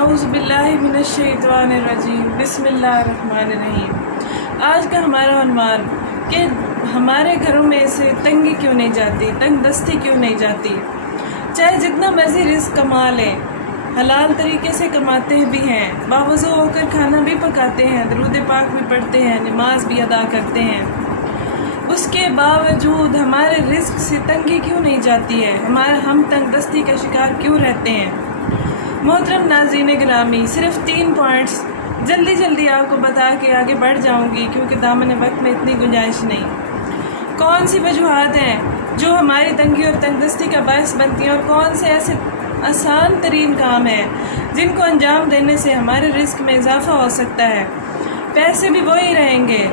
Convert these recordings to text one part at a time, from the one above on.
اعوذ باللہ من الشیطان الرجیم بسم اللہ الرحمن الرحیم۔ آج کا ہمارا عنوان کہ ہمارے گھروں میں سے تنگی کیوں نہیں جاتی، تنگ دستی کیوں نہیں جاتی۔ چاہے جتنا مرضی رزق کما لیں، حلال طریقے سے کماتے بھی ہیں، باوضو ہو کر کھانا بھی پکاتے ہیں، درود پاک بھی پڑھتے ہیں، نماز بھی ادا کرتے ہیں، اس کے باوجود ہمارے رزق سے تنگی کیوں نہیں جاتی ہے، ہم تنگ دستی کا شکار کیوں رہتے ہیں۔ محترم ناظرین گرامی، صرف 3 پوائنٹس جلدی آپ کو بتا کے آگے بڑھ جاؤں گی کیونکہ دامن وقت میں اتنی گنجائش نہیں۔ کون سی وجوہات ہیں جو ہماری تنگی اور تنگ دستی کا باعث بنتی ہیں، اور کون سے ایسے آسان ترین کام ہیں جن کو انجام دینے سے ہمارے رزق میں اضافہ ہو سکتا ہے۔ پیسے بھی وہی رہیں گے،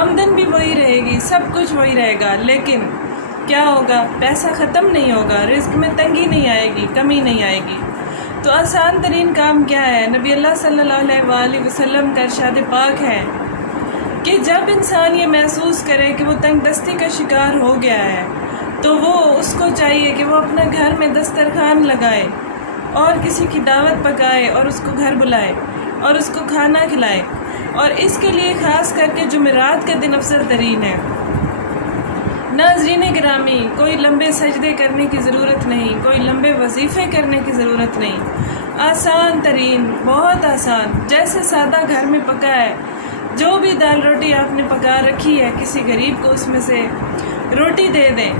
آمدن بھی وہی رہے گی، سب کچھ وہی رہے گا، لیکن کیا ہوگا؟ پیسہ ختم نہیں ہوگا، رزق میں تنگی نہیں آئے گی، کمی نہیں آئے گی۔ تو آسان ترین کام کیا ہے؟ نبی اللہ صلی اللہ علیہ وآلہ وسلم کا ارشاد پاک ہے کہ جب انسان یہ محسوس کرے کہ وہ تنگ دستی کا شکار ہو گیا ہے تو وہ اس کو چاہیے کہ وہ اپنا گھر میں دسترخوان لگائے اور کسی کی دعوت پکائے اور اس کو گھر بلائے اور اس کو کھانا کھلائے، اور اس کے لیے خاص کر کے جمعرات کا دن افضل ترین ہے۔ ناظرین گرامی، کوئی لمبے سجدے کرنے کی ضرورت نہیں، کوئی لمبے وظیفے کرنے کی ضرورت نہیں، آسان ترین، بہت آسان، جیسے سادہ گھر میں پکا ہے، جو بھی دال روٹی آپ نے پکا رکھی ہے، کسی غریب کو اس میں سے روٹی دے دیں،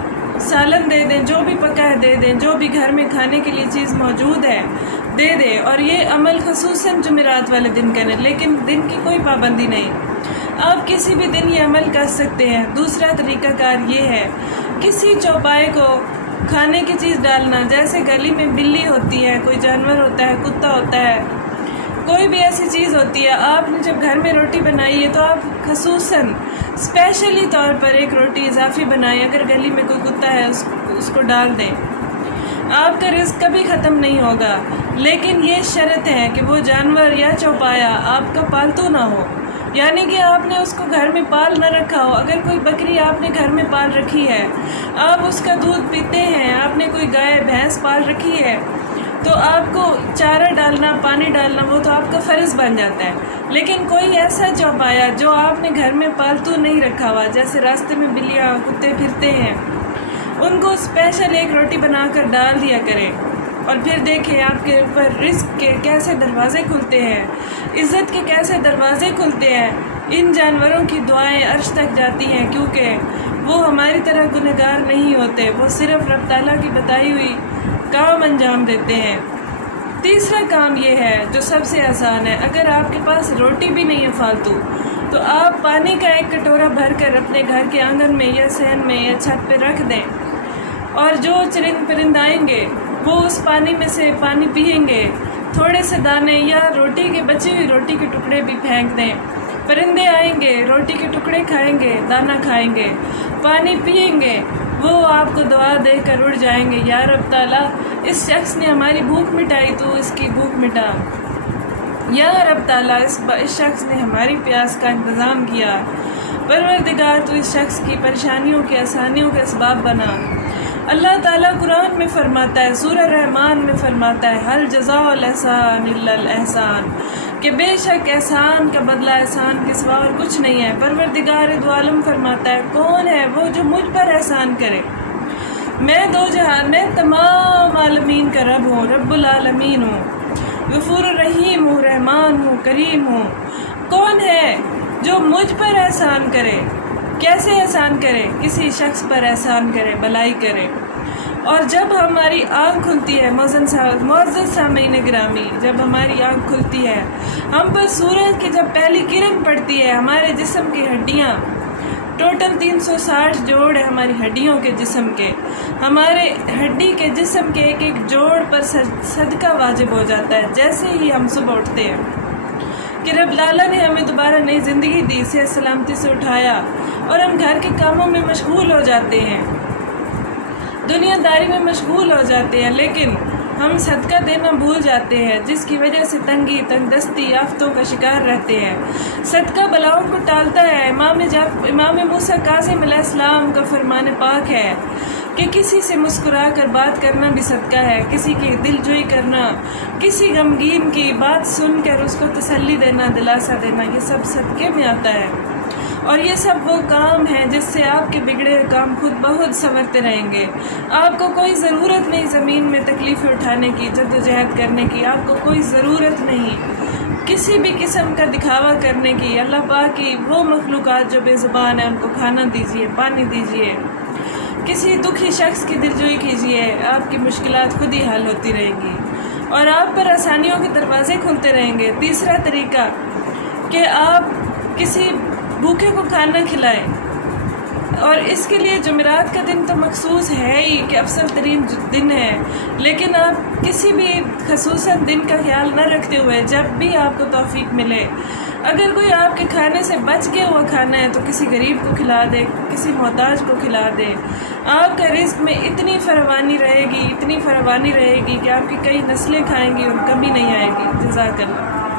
سالن دے دیں، جو بھی پکا ہے دے دیں، جو بھی گھر میں کھانے کے لیے چیز موجود ہے دے دیں، اور یہ عمل خصوصاً جمعرات والے دن کریں، لیکن دن کی کوئی پابندی نہیں، آپ کسی بھی دن یہ عمل کر سکتے ہیں۔ دوسرا طریقہ کار یہ ہے، کسی چوپائے کو کھانے کی چیز ڈالنا، جیسے گلی میں بلی ہوتی ہے، کوئی جانور ہوتا ہے، کتا ہوتا ہے، کوئی بھی ایسی چیز ہوتی ہے، آپ نے جب گھر میں روٹی بنائی ہے تو آپ خصوصاً اسپیشلی طور پر ایک روٹی اضافی بنائیں، اگر گلی میں کوئی کتا ہے اس کو ڈال دیں، آپ کا رزق کبھی ختم نہیں ہوگا، لیکن یہ شرط ہے کہ وہ جانور یا چوپایا آپ کا پالتو نہ ہو، یعنی کہ آپ نے اس کو گھر میں پال نہ رکھا ہو۔ اگر کوئی بکری آپ نے گھر میں پال رکھی ہے، آپ اس کا دودھ پیتے ہیں، آپ نے کوئی گائے بھینس پال رکھی ہے، تو آپ کو چارہ ڈالنا، پانی ڈالنا، وہ تو آپ کا فرض بن جاتا ہے۔ لیکن کوئی ایسا چوپایا جو آپ نے گھر میں پالتو نہیں رکھا ہوا، جیسے راستے میں بلیاں کتے پھرتے ہیں، ان کو اسپیشل ایک روٹی بنا کر ڈال دیا کریں، اور پھر دیکھیں آپ کے اوپر رزق کے کیسے دروازے کھلتے ہیں، عزت کے کیسے دروازے کھلتے ہیں۔ ان جانوروں کی دعائیں عرش تک جاتی ہیں، کیونکہ وہ ہماری طرح گنہگار نہیں ہوتے، وہ صرف رب تعالیٰ کی بتائی ہوئی کام انجام دیتے ہیں۔ تیسرا کام یہ ہے جو سب سے آسان ہے، اگر آپ کے پاس روٹی بھی نہیں ہے فالتو، تو آپ پانی کا ایک کٹورا بھر کر اپنے گھر کے آنگن میں یا صحن میں یا چھت پہ رکھ دیں، اور جو چرند پرند آئیں گے وہ اس پانی میں سے پانی پئیں گے، تھوڑے سے دانے یا روٹی کے بچی ہوئی روٹی کے ٹکڑے بھی پھینک دیں، پرندے آئیں گے، روٹی کے ٹکڑے کھائیں گے، دانہ کھائیں گے، پانی پئیں گے، وہ آپ کو دعا دے کر اڑ جائیں گے، یا رب تعالیٰ اس شخص نے ہماری بھوک مٹائی تو اس کی بھوک مٹا، یا رب تعالیٰ اس شخص نے ہماری پیاس کا انتظام کیا، پروردگار تو اس شخص کی پریشانیوں کی آسانیوں کے اسباب بنا۔ اللہ تعالیٰ قرآن میں فرماتا ہے، سورہ رحمان میں فرماتا ہے، حل جزاء الاحسان الا الاحسان، کہ بے شک احسان کا بدلہ احسان کے سوا اور کچھ نہیں ہے۔ پروردگار دو عالم فرماتا ہے، کون ہے وہ جو مجھ پر احسان کرے؟ میں دو جہان، میں تمام عالمین کا رب ہوں، رب العالمین ہوں، غفور الرحیم ہوں، رحمان ہوں، کریم ہوں۔ کون ہے جو مجھ پر احسان کرے؟ کیسے احسان کرے؟ کسی شخص پر احسان کرے، بھلائی کرے، اور جب ہماری آنکھ کھلتی ہے، معزز سامعین گرامی، جب ہماری آنکھ کھلتی ہے، ہم پر سورج کی جب پہلی کرن پڑتی ہے، ہمارے جسم کی ہڈیاں، ٹوٹل 360 جوڑ ہے ہماری ہڈیوں کے جسم کے، ہمارے ہڈی کے جسم کے ایک ایک جوڑ پر صدقہ واجب ہو جاتا ہے جیسے ہی ہم صبح اٹھتے ہیں، کہ رب لالا نے ہمیں دوبارہ نئی زندگی دی، صحت سلامتی سے اٹھایا، اور ہم گھر کے کاموں میں مشغول ہو جاتے ہیں، دنیا داری میں مشغول ہو جاتے ہیں، لیکن ہم صدقہ دینا بھول جاتے ہیں، جس کی وجہ سے تنگی، تنگ دستی، آفتوں کا شکار رہتے ہیں۔ صدقہ بلاؤں کو ٹالتا ہے۔ امام موسیٰ کاظم علیہ السلام کا فرمان پاک ہے، کہ کسی سے مسکرا کر بات کرنا بھی صدقہ ہے، کسی کی دل جوئی کرنا، کسی غمگین کی بات سن کر اس کو تسلی دینا، دلاسا دینا، یہ سب صدقے میں آتا ہے۔ اور یہ سب وہ کام ہیں جس سے آپ کے بگڑے کام خود بخود سنورتے رہیں گے۔ آپ کو کوئی ضرورت نہیں زمین میں تکلیفیں اٹھانے کی، جدوجہد کرنے کی، آپ کو کوئی ضرورت نہیں کسی بھی قسم کا دکھاوا کرنے کی۔ اللہ پاک کی وہ مخلوقات جو بے زبان ہیں ان کو کھانا دیجیے، پانی دیجیے، کسی دکھی شخص کی دلجوئی کیجیے، آپ کی مشکلات خود ہی حل ہوتی رہیں گی اور آپ پر آسانیوں کے دروازے کھلتے رہیں گے۔ تیسرا طریقہ کہ آپ کسی بھوکے کو کھانا کھلائیں، اور اس کے لیے جمعرات کا دن تو مخصوص ہے ہی کہ افضل ترین دن ہے، لیکن آپ کسی بھی خصوصاً دن کا خیال نہ رکھتے ہوئے جب بھی آپ کو توفیق ملے، اگر کوئی آپ کے کھانے سے بچ گیا ہوا کھانا ہے تو کسی غریب کو کھلا دے، کسی محتاج کو کھلا دے۔ آپ کا رزق میں اتنی فراوانی رہے گی، اتنی فراوانی رہے گی کہ آپ کی کئی نسلیں کھائیں گی اور کمی نہیں آئے گی۔ جزاک اللہ۔